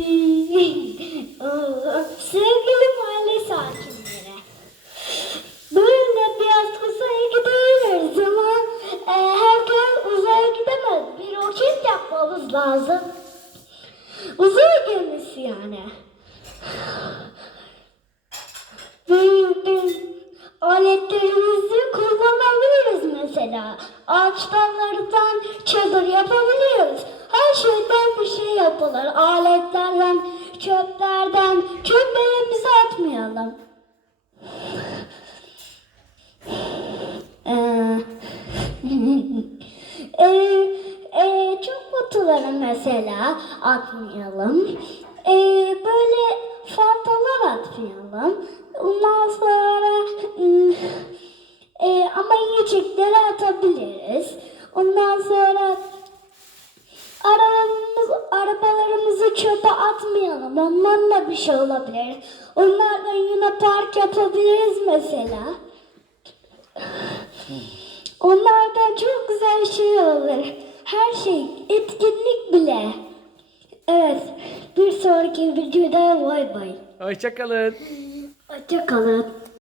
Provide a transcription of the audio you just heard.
Sevgili mahalle sakinleri. Böyle biraz uzaya gidebiliriz ama e, herkes uzaya gidemez. Bir roket yapmamız lazım. Uzay gemisi yani. Aletlerimizi kullanabiliriz mesela. Ağaç dallarından çadır yapabiliyoruz. Çöplerden. Çöplerimizi atmayalım. Ee, e, e, çöp kutuları mesela atmayalım. E, böyle fantalar atmayalım. Ondan sonra e, ama yiyecekleri atabiliriz. Ondan sonra çöpe atmayalım. Ondan da bir şey olabilir. Onlardan yine park yapabiliriz mesela. Onlardan çok güzel şey olur. Her şey, etkinlik bile. Evet, bir sonraki videoda bay bay. Hoşçakalın. Hoşçakalın.